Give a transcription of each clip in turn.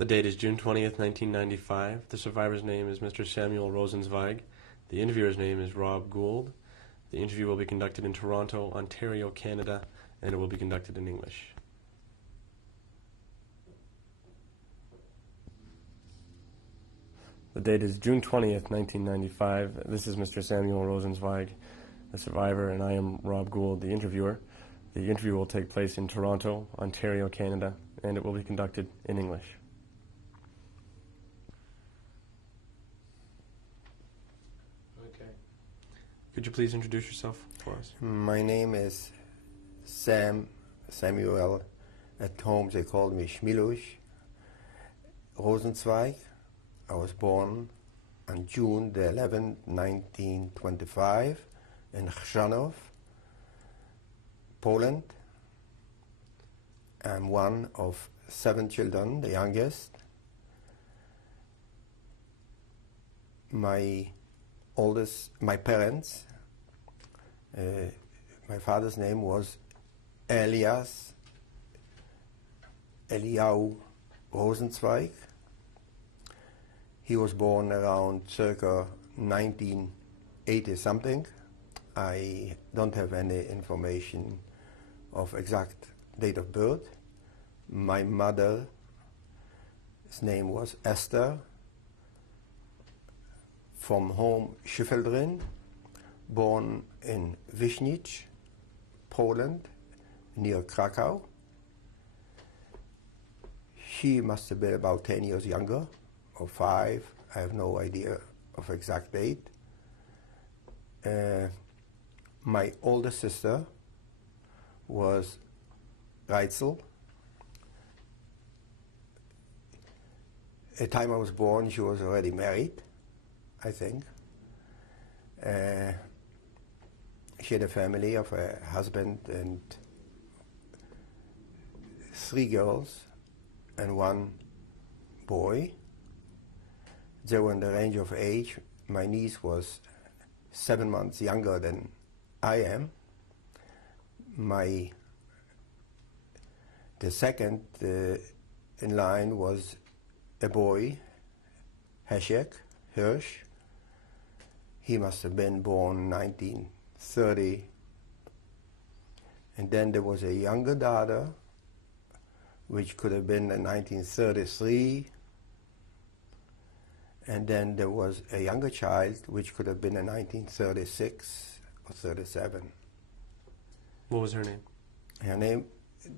The date is June 20th, 1995. The survivor's name is Mr. Samuel Rosenzweig. The interviewer's name is Rob Gould. The interview will be conducted in Toronto, Ontario, Canada, and it will be conducted in English. The date is June 20th, 1995. This is Mr. Samuel Rosenzweig, the survivor, and I am Rob Gould, the interviewer. The interview will take place in Toronto, Ontario, Canada, and it will be conducted in English. Okay. Could you please introduce yourself for us? My name is Samuel. At home they called me Schmilush Rosenzweig. I was born on June the 11th, 1925 in Chrzanów, Poland. I'm one of 7 children, the youngest. My parents, my father's name was Elias Eliau Rosenzweig. He was born around circa 1980 something. I don't have any information of exact date of birth. My mother's name was Esther, from home Schiffeldrin, born in Wiśnicz, Poland, near Krakow. She must have been about 10 years younger, or 5, I have no idea of exact date. My older sister was Reitzel. At the time I was born, she was already married, I think. She had a family of a husband and 3 girls and 1 boy. They were in the range of age. My niece was 7 months younger than I am. The second in line was a boy, Hirsch. He must have been born 1930. And then there was a younger daughter, which could have been in 1933. And then there was a younger child, which could have been in 1936 or 37. What was her name? Her name,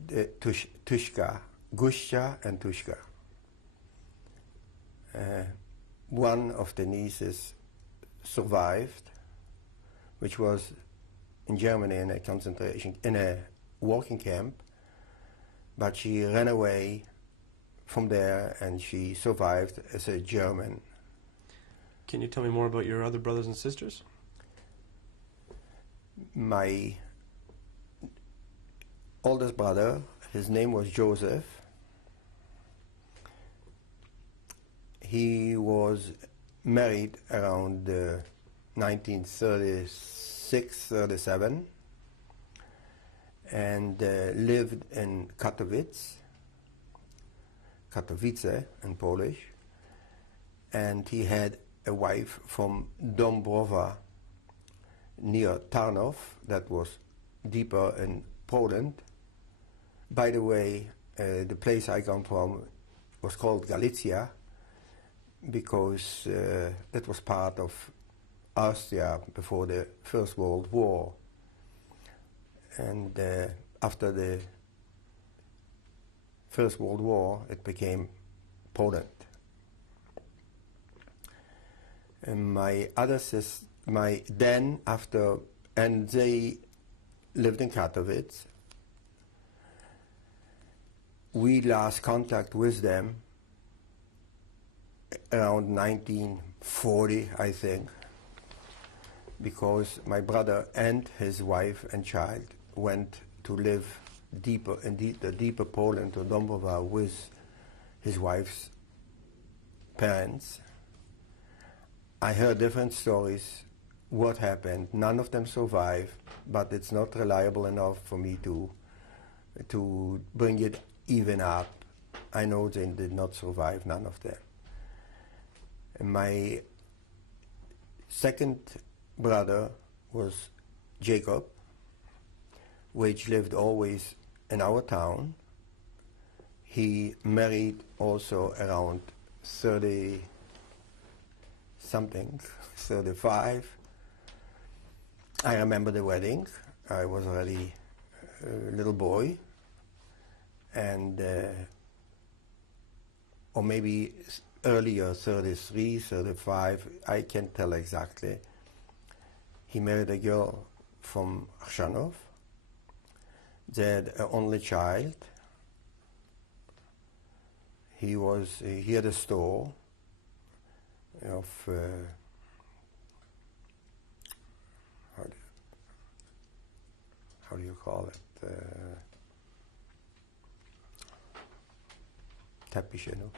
Tushka, Gusha and Tushka. One of the nieces survived, which was in Germany in a working camp, but she ran away from there and she survived as a German. Can you tell me more about your other brothers and sisters? My oldest brother, his name was Joseph. He was married around 1936-37 and lived in Katowice in Polish, and he had a wife from Dąbrowa near Tarnów, that was deeper in Poland. By the way, the place I come from was called Galicia because that was part of Austria before the First World War. And after the First World War, it became Poland. And my other sister, and they lived in Katowice. We lost contact with them around 1940, I think, because my brother and his wife and child went to live deeper in the deeper Poland, to Dąbrowa, with his wife's parents. I heard different stories, what happened. None of them survived, but it's not reliable enough for me to bring it even up. I know they did not survive, none of them. And my second brother was Jacob, which lived always in our town. He married also around 30 something, 35. I remember the wedding. I was already a little boy, and or maybe earlier, 33, 35, I can't tell exactly. He married a girl from Arshanov. They had an only child. He had a store of how do you call it? Teppich, you know.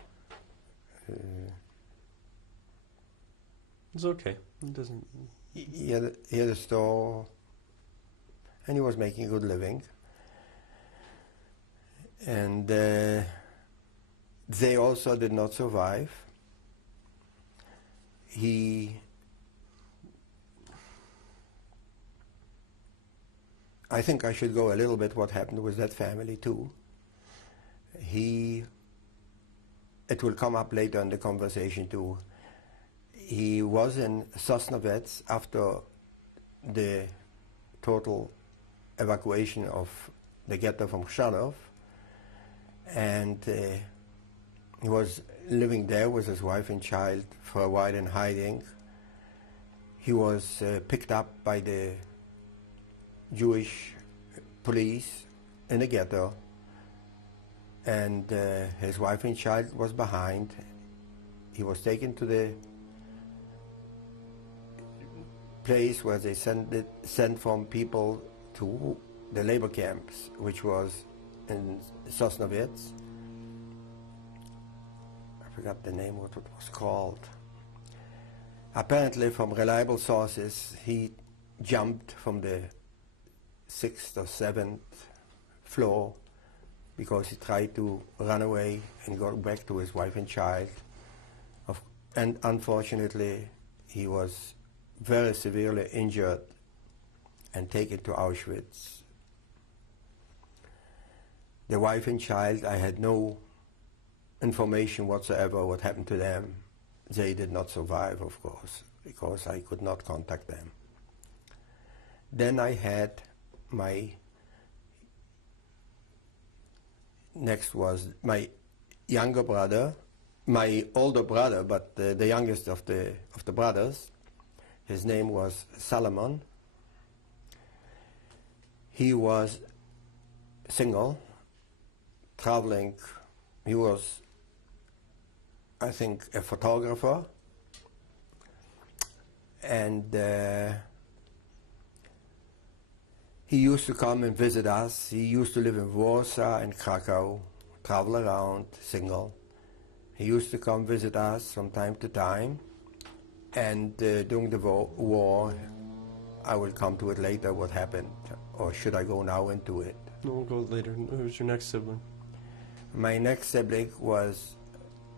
It's okay. It doesn't. He had a store, and he was making a good living. And they also did not survive. I think I should go a little bit what happened with that family too. It will come up later in the conversation too. He was in Sosnovets after the total evacuation of the ghetto from Kharkov, and he was living there with his wife and child for a while in hiding. He was picked up by the Jewish police in the ghetto, and his wife and child was behind. He was taken to the place where they sent from people to the labor camps, which was in Sosnovets. I forgot the name, what it was called. Apparently, from reliable sources, he jumped from the 6th or 7th floor because he tried to run away and go back to his wife and child. And unfortunately, he was very severely injured and taken to Auschwitz. The wife and child, I had no information whatsoever what happened to them. They did not survive, of course, because I could not contact them. Then I had my next was my younger brother, my older brother, but the youngest of the brothers. His name was Solomon. He was single, traveling. He was, I think, a photographer, and he used to come and visit us. He used to live in Warsaw and Krakow, travel around, single. He used to come visit us from time to time, and during the war, I will come to it later, what happened, or should I go now into it? No, we'll go later. Who's your next sibling? My next sibling was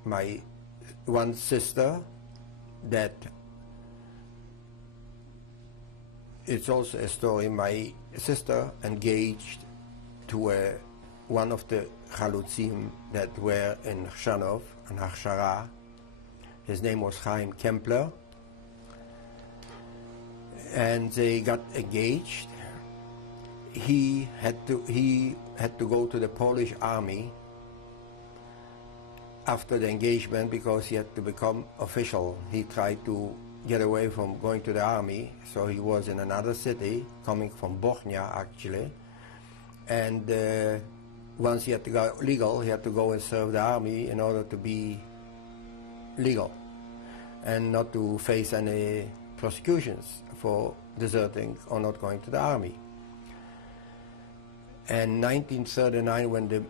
my one sister that, it's also a story. My sister engaged to one of the Chalutzim that were in Kharkov and Hachshara. His name was Chaim Kempler, and they got engaged. He had to go to the Polish army after the engagement because he had to become official. He tried to get away from going to the army, so he was in another city, coming from Bochnia actually, and once he had to go legal, he had to go and serve the army in order to be legal and not to face any prosecutions for deserting or not going to the army. And 1939, when the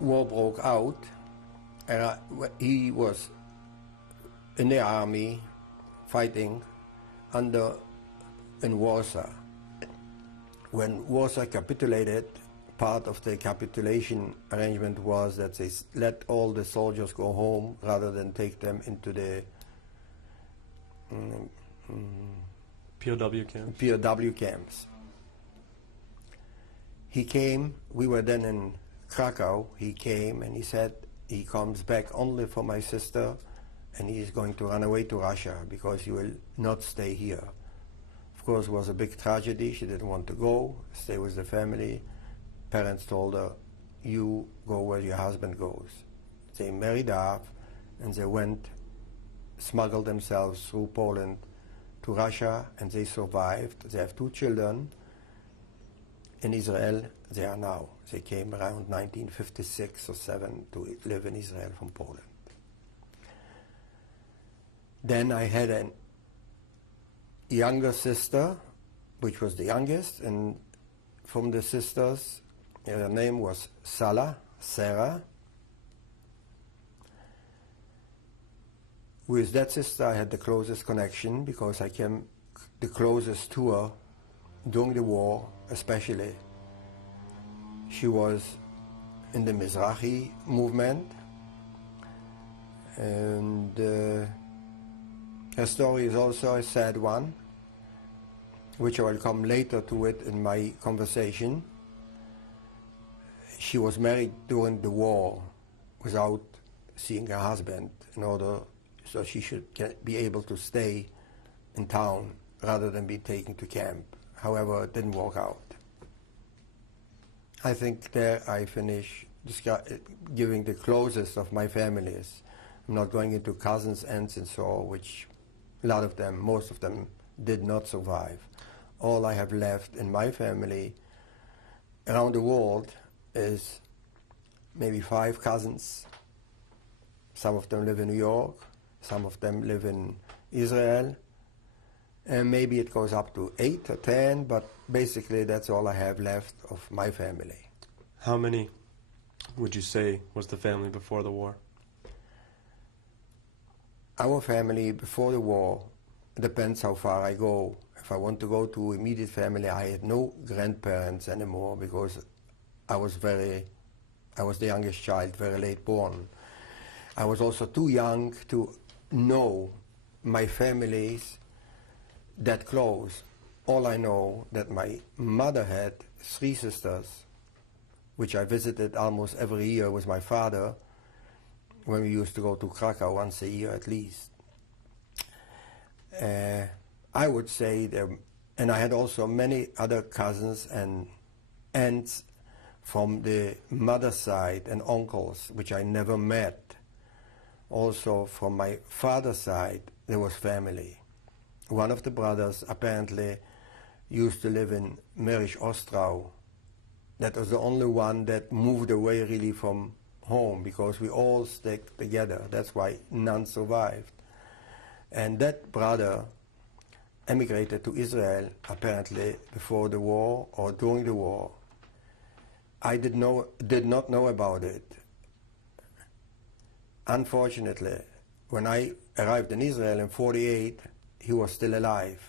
war broke out, he was in the army fighting in Warsaw. When Warsaw capitulated, part of the capitulation arrangement was that they let all the soldiers go home rather than take them into the POW camps. POW camps. He came, we were then in Krakow, he came and he said he comes back only for my sister and he is going to run away to Russia because he will not stay here. Of course, it was a big tragedy. She didn't want to go, stay with the family. Parents told her, you go where your husband goes. They married off and they went, smuggled themselves through Poland to Russia, and they survived. They have 2 children. In Israel, they are now. They came around 1956 or 7 to live in Israel from Poland. Then I had a younger sister, which was the youngest, and from the sisters, her name was Sarah. With that sister I had the closest connection because I came the closest to her during the war, especially. She was in the Mizrahi movement, and her story is also a sad one, which I will come later to it in my conversation. She was married during the war without seeing her husband in order so she should be able to stay in town rather than be taken to camp. However, it didn't work out. I think there I finish giving the closest of my families. I'm not going into cousins, aunts, and so on, which a lot of them, most of them, did not survive. All I have left in my family around the world is maybe 5 cousins. Some of them live in New York, some of them live in Israel, and maybe it goes up to 8 or 10, but basically that's all I have left of my family. How many would you say was the family before the war? Our family before the war, depends how far I go. If I want to go to immediate family, I had no grandparents anymore because I was the youngest child, very late born. I was also too young to know my families that close. All I know that my mother had 3 sisters, which I visited almost every year with my father when we used to go to Krakow once a year at least. I would say and I had also many other cousins and aunts from the mother's side and uncles, which I never met. Also from my father's side, there was family. One of the brothers apparently used to live in Merisch Ostrau. That was the only one that moved away really from home because we all stuck together. That's why none survived. And that brother emigrated to Israel apparently before the war or during the war. I did not know about it. Unfortunately, when I arrived in Israel in 1948, he was still alive.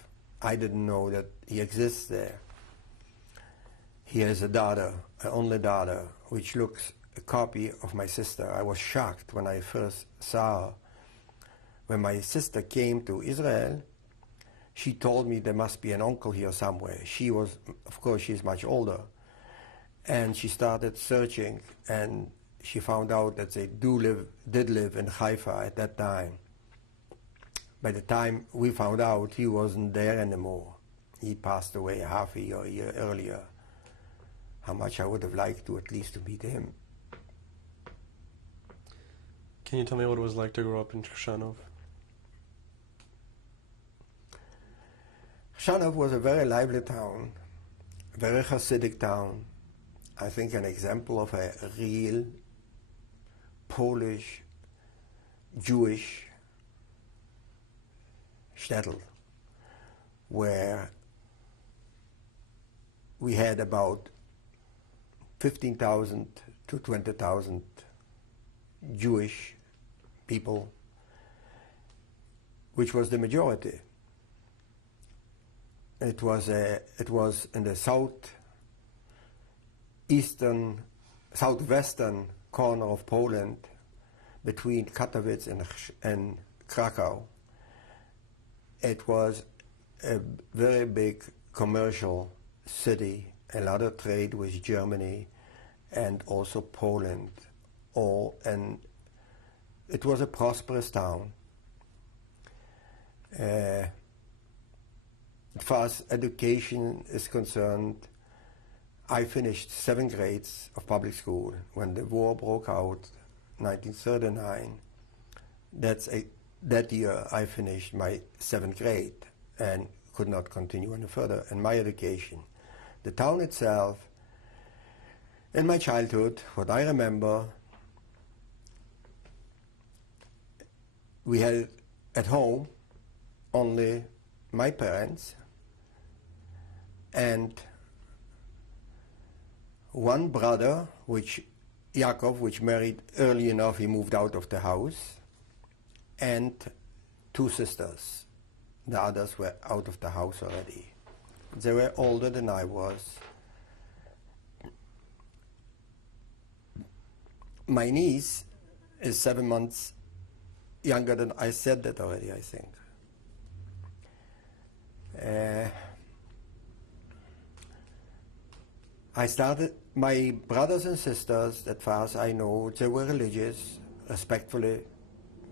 I didn't know that he exists there. He has a daughter, an only daughter, which looks a copy of my sister. I was shocked when I first saw her. When my sister came to Israel, she told me there must be an uncle here somewhere. She was, of course, she's much older. And she started searching, and she found out that they did live in Haifa at that time. By the time we found out, he wasn't there anymore. He passed away half a year earlier. How much I would have liked to at least to meet him. Can you tell me what it was like to grow up in Krshanov? Krshanov was a very lively town, a very Hasidic town. I think an example of a real Polish, Jewish shtetl, where we had about 15,000 to 20,000 Jewish people, which was the majority. It was in the south southwestern corner of Poland, between Katowice and Krakow. It was a very big commercial city, a lot of trade with Germany and also Poland. And it was a prosperous town. As far as education is concerned, I finished 7 grades of public school. When the war broke out, 1939, that year I finished my 7th grade and could not continue any further in my education. The town itself, in my childhood, what I remember, we had at home only my parents and one brother, Yakov, which married early enough, he moved out of the house, and 2 sisters. The others were out of the house already. They were older than I was. My niece is 7 months younger than I said that already, I think. I started, my brothers and sisters, as far as I know, they were religious, respectfully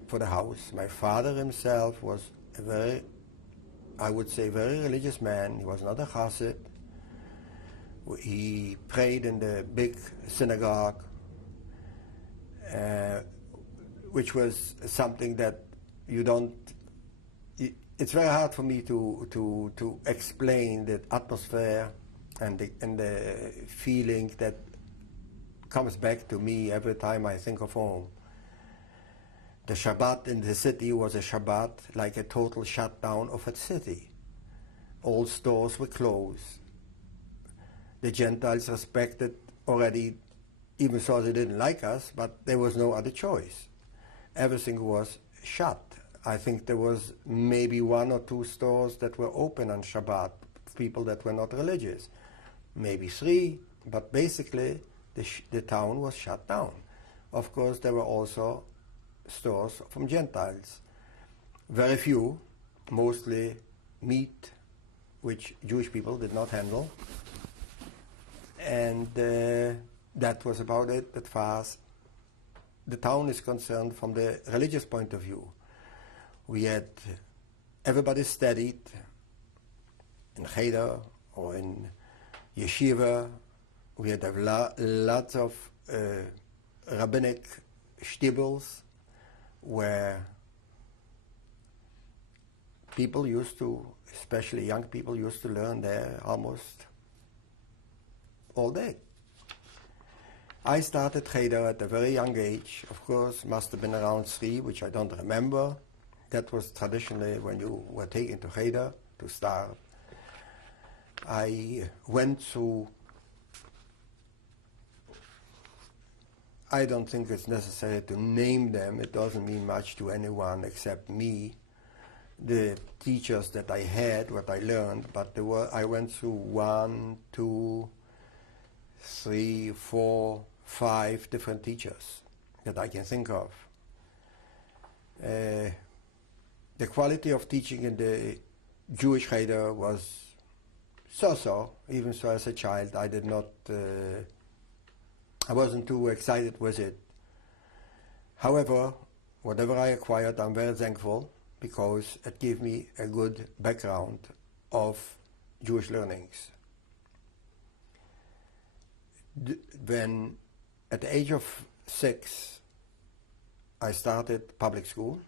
for the house. My father himself was a very, I would say, very religious man. He was not a chassid. He prayed in the big synagogue, which was something that you don't, it's very hard for me to explain the atmosphere and the feeling that comes back to me every time I think of home. The Shabbat in the city was a Shabbat like a total shutdown of a city. All stores were closed. The Gentiles respected already, even though they didn't like us, but there was no other choice. Everything was shut. I think there was maybe 1 or 2 stores that were open on Shabbat, people that were not religious. Maybe 3, but basically the town was shut down. Of course, there were also stores from Gentiles. Very few, mostly meat, which Jewish people did not handle. And that was about it as far as the town is concerned from the religious point of view. We had, everybody studied in Cheder or in yeshiva. We had lots of rabbinic shtibels where people used to, especially young people, used to learn there almost all day. I started Cheder at a very young age, of course, must have been around 3, which I don't remember. That was traditionally when you were taken to Cheder to start. I went through, I don't think it's necessary to name them, it doesn't mean much to anyone except me, the teachers that I had, what I learned, but I went through 1, 2, 3, 4, 5 different teachers that I can think of. The quality of teaching in the Jewish Cheder was so-so, even so as a child I did not, I wasn't too excited with it. However, whatever I acquired, I'm very thankful because it gave me a good background of Jewish learnings. When at the age of 6, I started public school,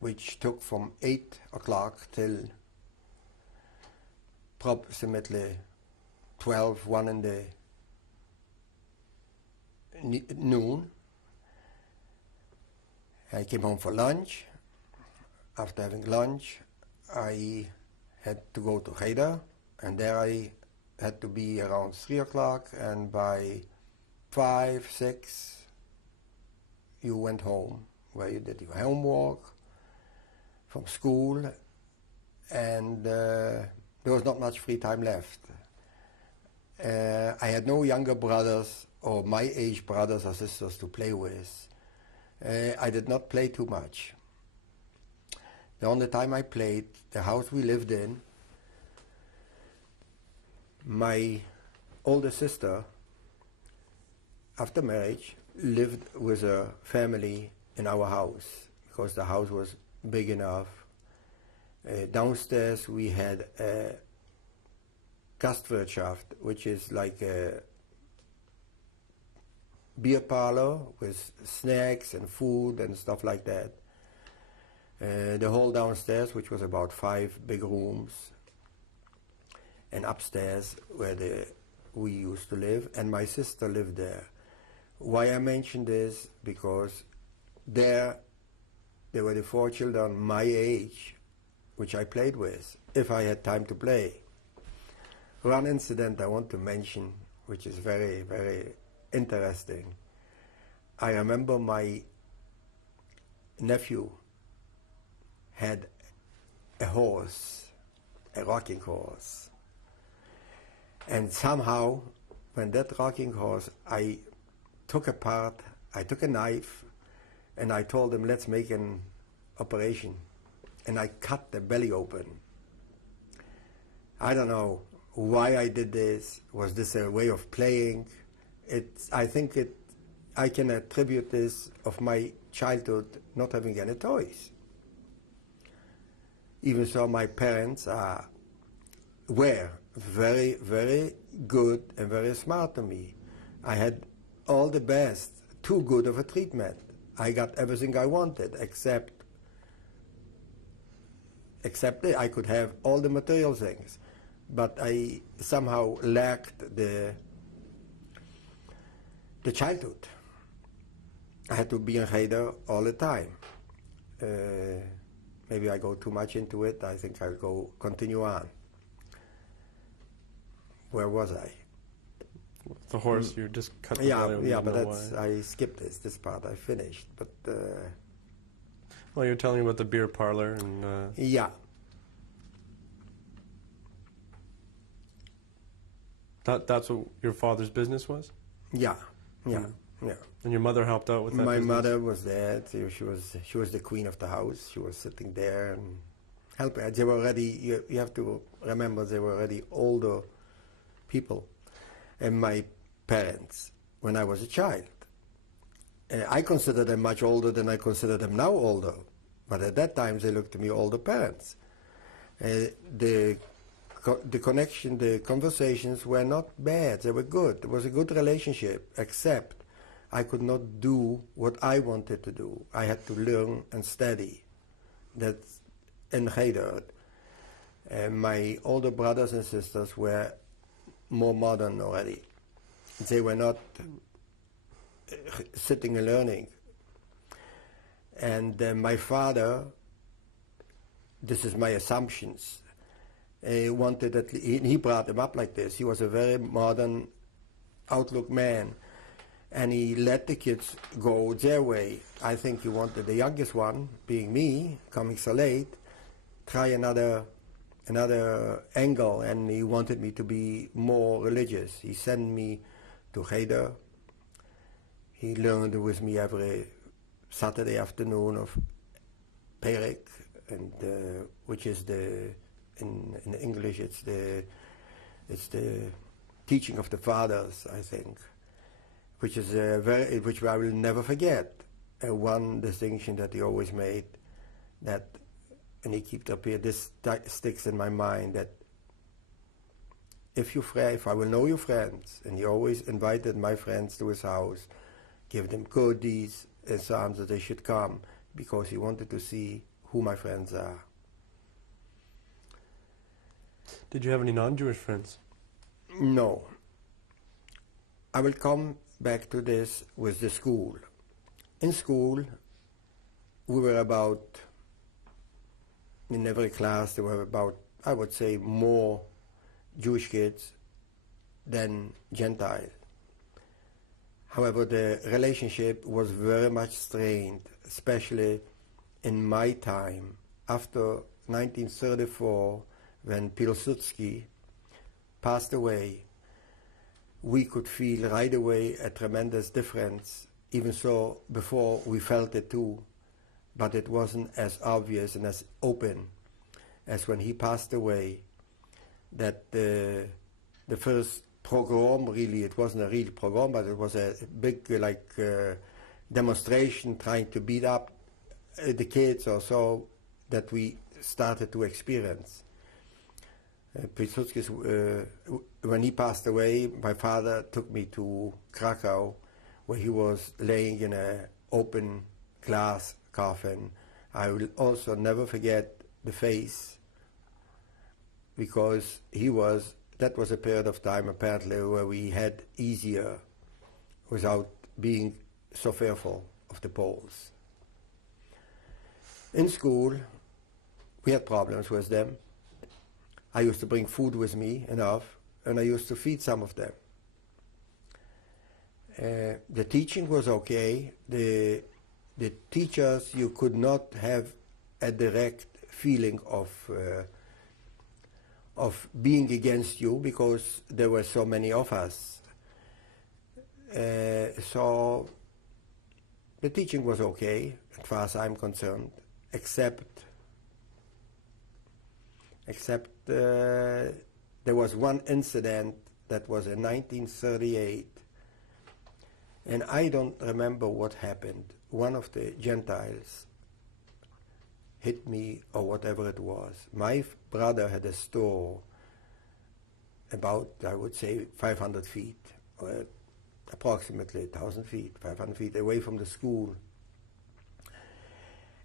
which took from 8 o'clock till approximately 12, 1 in the noon. I came home for lunch. After having lunch, I had to go to Cheder, and there I had to be around 3 o'clock, and by 5, 6, you went home, where you did your homework from school, and there was not much free time left. I had no younger brothers or my age brothers or sisters to play with. I did not play too much. The only time I played, the house we lived in, my older sister, after marriage, lived with a family in our house because the house was big enough. Downstairs we had a Gastwirtschaft, which is like a beer parlor with snacks and food and stuff like that. The whole downstairs, which was about 5 big rooms, and upstairs where we used to live, and my sister lived there. Why I mention this? Because there were the 4 children my age, which I played with, if I had time to play. One incident I want to mention, which is very, very interesting. I remember my nephew had a horse, a rocking horse. And somehow, when that rocking horse, I took a knife, and I told him, let's make an operation. And I cut the belly open. I don't know why I did this. Was this a way of playing? I can attribute this of my childhood not having any toys. Even so, my parents were very, very good and very smart to me. I had all the best, too good of a treatment. I got everything I wanted, except that I could have all the material things, but I somehow lacked the childhood. I had to be in Cheder all the time. Maybe I go too much into it. I think I'll continue on. Where was I? The horse, you just cut the yeah, belly. Yeah, but I skipped this part. I finished, but. Well, you're telling me about the beer parlor and. Yeah. That's what your father's business was? Yeah, yeah, yeah. And your mother helped out with that? My business? mother was there. She was the queen of the house. She was sitting there and helping. They were already. You have to remember they were already older people, and my parents when I was a child. I consider them much older than I consider them now older, but at that time they looked to me older parents. The connection, the conversations were not bad. They were good. It was a good relationship, except I could not do what I wanted to do. I had to learn and study. That's in Cheder. My older brothers and sisters were more modern already. They were not sitting and learning. And my father, this is my assumptions, wanted that he brought them up like this. He was a very modern outlook man, and he let the kids go their way. I think he wanted the youngest one, being me, coming so late, try another angle, and he wanted me to be more religious. He sent me to Cheder. He learned with me every Saturday afternoon of Perek, and which is in English it's the teaching of the fathers, I think, which is which I will never forget. One distinction that he always made, that, and he kept up here, this sticks in my mind, that if I will know your friends, and he always invited my friends to his house, give them goodies and so on, that they should come, because he wanted to see who my friends are. Did you have any non-Jewish friends? No. I will come back to this with the school. In school, we were about, in every class there were about, I would say, more Jewish kids than Gentile. However, the relationship was very much strained, especially in my time, after 1934, when Pilsudski passed away. we could feel right away a tremendous difference, even so before we felt it too, but it wasn't as obvious and as open as when he passed away. That the first pogrom, really, it wasn't a real pogrom, but it was a big demonstration trying to beat up the kids or so, that we started to experience. Pilsudski's, when he passed away, my father took me to Krakow, where he was laying in an open glass coffin. I will also never forget the face, because that was a period of time apparently where we had easier without being so fearful of the Poles. In school, we had problems with them. I used to bring food with me enough, and I used to feed some of them. The teaching was okay. The teachers, you could not have a direct feeling of being against you, because there were so many of us. So the teaching was okay, as far as I'm concerned, except there was one incident that was in 1938, and I don't remember what happened. One of the Gentiles hit me, or whatever it was. My brother had a store about, I would say, 500 feet, or approximately 1,000 feet, 500 feet away from the school.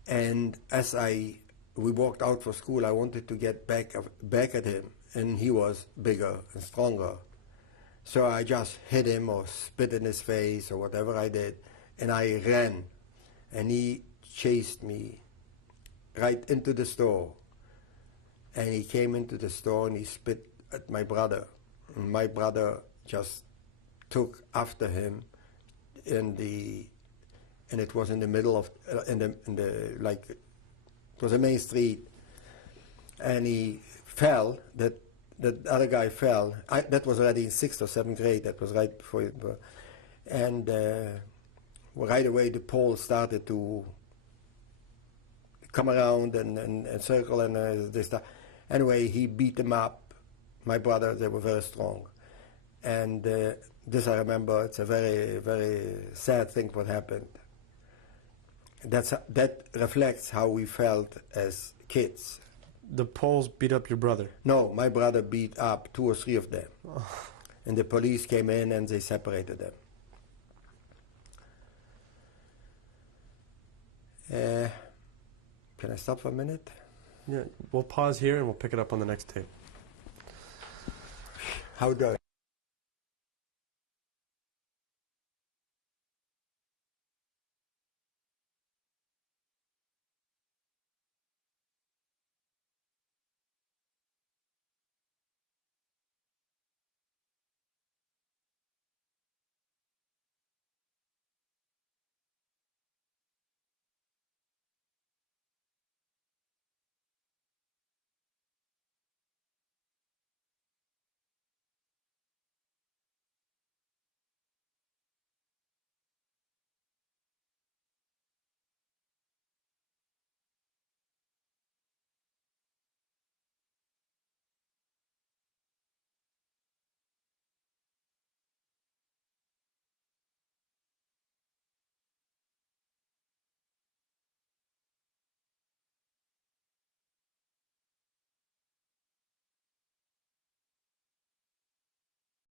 And as we walked out for school, I wanted to get back at him, and he was bigger and stronger. So I just hit him or spit in his face or whatever I did, and I ran, and he chased me right into the store. And he came into the store and he spit at my brother. And my brother just took after him and it was in the middle of it was a main street, and he fell. That other guy fell. That was already in 6th or 7th grade. That was right before, and right away the Poles started to come around and circle and they start. Anyway, he beat them up. My brothers, they were very strong, and this I remember. It's a very, very sad thing what happened. That reflects how we felt as kids. The Poles beat up your brother? No, my brother beat up 2 or 3 of them. Oh. And the police came in and they separated them. Can I stop for a minute? Yeah, we'll pause here and we'll pick it up on the next tape. How do